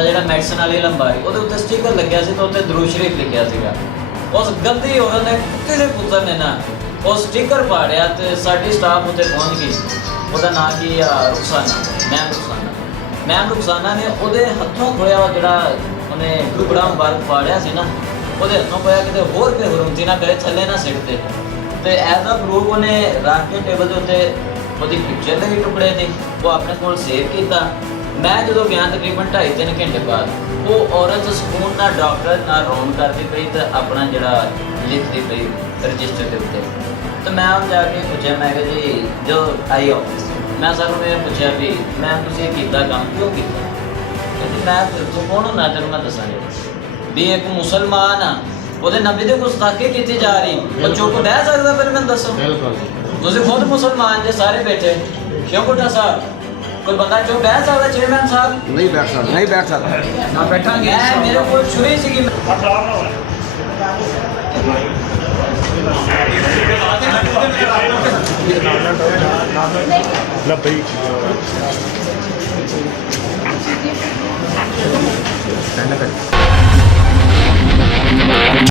ਹੁੰਦਾ ਜਿਹੜਾ ਮੈਡੀਸਨ ਵਾਲੀ ਲੰਬਾਰੀ, ਉਹਦੇ ਉੱਤੇ ਸਟicker ਲੱਗਿਆ ਸੀ ਤੇ ਉੱਤੇ ਦਰੂਦ ਸ਼ਰੀਫ ਲਿਖਿਆ ਸੀਗਾ। ਉਸ ਗੰਦੀ ਔਰਤ ਨੇ ਕਿਸੇ ਪੁੱਤਰ ਨੇ ਨਾ ਉਹ ਸਟicker ਪਾੜਿਆ ਤੇ ਸਾਡੀ ਸਟਾਫ ਉੱਤੇ ਪਹੁੰਚ ਗਈ। ਉਹਦਾ ਨਾਂ ਕੀ ਆ, ਰੁਖਸਾਨਾ। ਮੈਮ ਰੁਖਸਾਨਾ ਨੇ ਉਹਦੇ ਹੱਥੋਂ ਖੋਇਆ ਜਿਹੜਾ ਉਹਨੇ ਟੁਕੜਾ ਮੁਬਾਰਕ ਪਾੜਿਆ ਸੀ ਨਾ, ਉਹਦੇ ਹੱਥੋਂ ਖੋਇਆ ਕਿਤੇ ਹੋਰ ਬੇਹਰਮਤੀ ਨਾ ਕਰੇ, ਥੱਲੇ ਨਾ ਸਿੱਟ ਤੇ ਐਜ਼ ਆ ਪ੍ਰੂਫ ਉਹਨੇ ਰੱਖ ਕੇ ਟੇਬਲ ਦੇ ਉੱਤੇ ਉਹਦੀ ਪਿਕਚਰ ਲਈ ਟੁਕੜੇ ਦੀ ਉਹ ਆਪਣੇ ਕੋਲ ਸੇਵ ਕੀਤਾ। ਮੈਂ ਜਦੋਂ ਗਿਆ ਤਕਰੀਬਨ 2.5-3 ਘੰਟੇ ਬਾਅਦ, ਉਹ ਔਰਤ ਸਕੂਨ ਨਾਲ ਡਾਕਟਰ ਨਾਲ ਰੋਣ ਕਰਦੀ ਪਈ ਤੇ ਆਪਣਾ ਜਿਹੜਾ ਲਿਖਦੀ ਪਈ ਰਜਿਸਟਰ ਦੇ ਉੱਤੇ। ਤੇ ਮੈਂ ਉਹ ਜਾ ਕੇ ਪੁੱਛਿਆ, ਮੈਂ ਕਿਹਾ ਜੀ ਜੋ ਆਈ ਆਫਿਸ, ਮੈਂ ਸਰ ਨੂੰ ਇਹ ਪੁੱਛਿਆ ਵੀ ਮੈਂ ਤੁਸੀਂ ਇਹ ਕੀਤਾ ਕੰਮ ਕਿਉਂ ਕੀਤਾ? ਕਹਿੰਦੀ ਮੈਂ ਤੂੰ ਕੌਣ ਹੁੰਦਾ ਤੈਨੂੰ ਮੈਂ ਦੱਸਾਂਗਾ ਵੀ ਇੱਕ ਮੁਸਲਮਾਨ ਆ, ਉਹਦੇ ਨਬੀ ਦੀ ਗੁਸਤਾਖੀ ਕੀਤੀ ਜਾ ਰਹੀ, ਉਹ ਚੁੱਪ ਬਹਿ ਸਕਦਾ? ਫਿਰ ਮੈਨੂੰ ਦੱਸੋ, ਤੁਸੀਂ ਖੁਦ ਮੁਸਲਮਾਨ ਜੇ ਸਾਰੇ ਬੈਠੇ ਕਿਉਂ ਬੁੱਢਾ ਸਾਹਿਬ? ਕੋਈ ਬੰਦਾ ਚੁੱਪ ਬਹਿ ਸਕਦਾ? ਚੇਅਰਮੈਨ ਸਾਹਿਬ ਨਹੀਂ ਬੈਠ ਸਕਦਾ ਨਾ ਬੈਠਾਂਗੇ। ਮੇਰੇ ਕੋਲ ਛੁਰੀ ਸੀਗੀ। ਲੱਭਈ